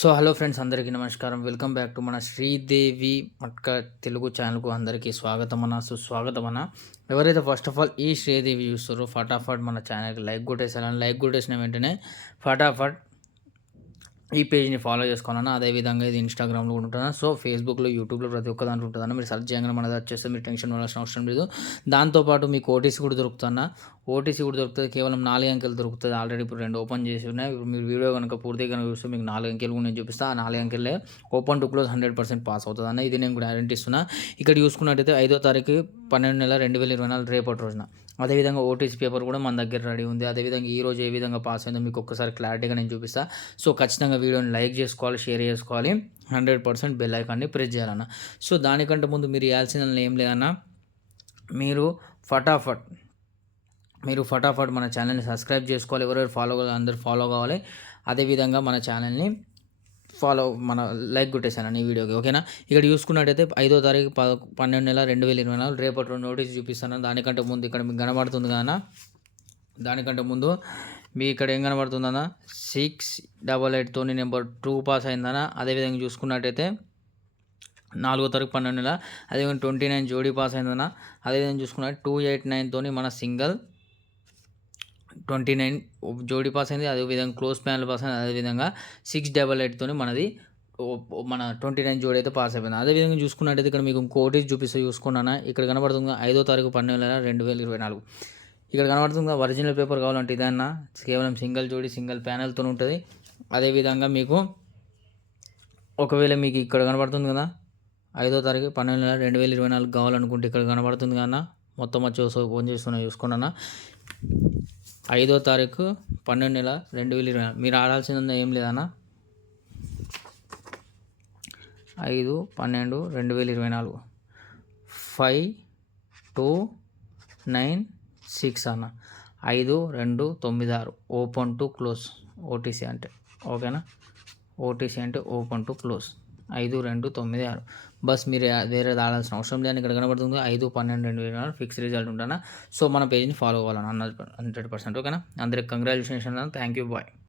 So hello friends, అందరికీ నమస్కారం. Welcome back to మన శ్రీదేవి మట్క తెలుగు ఛానల్కు అందరికీ స్వాగతం అన్న, సుస్వాగతం అన్న. ఎవరైతే ఫస్ట్ ఆఫ్ ఆల్ ఈ శ్రీదేవి చూస్తారో ఫటాఫట్ మన ఛానల్కి లైక్ కొట్టేసారని, లైక్ కొట్టేసిన వెంటనే ఫటాఫట్ ఈ పేజ్ని ఫాలో చేసుకోవాలన్నా. అదేవిధంగా ఇది ఇన్స్టాగ్రామ్లో కూడా ఉంటుందా, సో ఫేస్బుక్లో, యూట్యూబ్లో ప్రతి ఒక్క దాంట్లో ఉంటుందన్న. మీరు సెర్చ్ చేయగానే మనది వచ్చేస్తే మీరు టెన్షన్ పడాల్సిన అవసరం లేదు. దాంతోపాటు మీకు ఓటీసీ కూడా దొరుకుతుందన్న. ఓటీసీ కూడా దొరుకుతుంది, కేవలం 4 అంకెలు దొరుకుతుంది. ఆల్రెడీ ఇప్పుడు 2 ఓపెన్ చేసి ఉన్నాయి. ఇప్పుడు మీరు వీడియో కనుక పూర్తిగా కనుక చూస్తే మీకు 4 అంకెలు కూడా నేను చూపిస్తాను. ఆ 4 అంకెలే ఓపెన్ టు క్లోజ్ 100% పాస్ అవుతుంది అన్న. ఇది నేను గ్యారెంటీ ఇస్తున్నా. ఇక్కడ చూసుకున్నట్టయితే 5వ తారీఖు 12 నెల 2024 రేపటి రోజున. అదేవిధంగా ఓటీసీ పేపర్ కూడా మన దగ్గర రెడీ ఉంది. అదేవిధంగా ఈ రోజు ఏ విధంగా పాస్ అయిందో మీకు ఒక్కసారి క్లారిటీగా నేను చూపిస్తాను. సో ఖచ్చితంగా వీడియోని లైక్ చేసుకోవాలి, షేర్ చేసుకోవాలి, 100% బెల్ ఐకాన్ని ప్రెస్ చేయాలన్న. సో దానికంటే ముందు మీరు చేయాల్సింది ఏం లేదన్నా, మీరు ఫటాఫట్ మన ఛానల్ని సబ్స్క్రైబ్ చేసుకోవాలి. ఎవరెవరు ఫాలో కావాలి అందరూ ఫాలో కావాలి. అదేవిధంగా మన ఛానల్ని మన లైక్ కొట్టేశాను ఈ వీడియోకి, ఓకేనా. ఇక్కడ చూసుకున్నట్టయితే 5వ తారీఖు 12 నెల 2024 రేపటి రోజు నోటీస్ చూపిస్తాను. దానికంటే ముందు ఇక్కడ మీకు కనబడుతుంది కదా, దానికంటే ముందు మీ ఇక్కడ ఏం కనబడుతుందన్న, 688 నెంబర్ 2 పాస్ అయిందన్న. అదేవిధంగా చూసుకున్నట్టయితే 4వ తారీఖు 12 నెల, అదేవిధంగా 29 జోడీ పాస్ అయిందన్న. అదేవిధంగా చూసుకున్నట్టు 289 మన సింగిల్ 29 జోడీ పాస్ అయింది. అదేవిధంగా క్లోజ్ ప్యానల్ పాస్ అయింది. అదేవిధంగా 688 మనది మన 29 జోడీ అయితే పాస్ అయిపోయింది. అదేవిధంగా చూసుకున్నట్టయితే ఇక్కడ మీకు ఇంకోటి చూపిస్తే చూసుకున్నాను. ఇక్కడ కనబడుతుంది 5వ తారీఖు 12 నెల 2024. ఇక్కడ కనబడుతుంది ఒరిజినల్ పేపర్ కావాలంటే ఇదన్నా, కేవలం సింగిల్ జోడీ సింగిల్ ప్యానల్తో ఉంటుంది. అదేవిధంగా మీకు ఒకవేళ మీకు ఇక్కడ కనబడుతుంది కదా 5వ తారీఖు 12 నెల 2024 కావాలనుకుంటే ఇక్కడ కనబడుతుంది కదా, మొత్తం వచ్చి ఫోన్ చేస్తున్నా చూసుకున్నా. 5వ తారీఖు 12 నెల 2024 మీరు ఆడాల్సింది ఏం లేదన్నా. 5/12/2024 5296 అన్న. 5296 ఓపెన్ టు క్లోజ్. ఓటీసీ అంటే ఓకేనా, ఓటీసీ అంటే ఓపెన్ టు క్లోజ్ 5296. బస్ మీరు వేరే ఆడాల్సిన అవసరం లేదని ఇక్కడ కనబడుతుంది 5/12/2024 ఫిక్స్ రిజల్ట్ ఉంటానా. సో మన పేజ్ని ఫాలో అవ్వాలన్న 100%, ఓకేనా. అందరికి కంగ్రాచులేషన్స్ అన్న. Thank you, bye.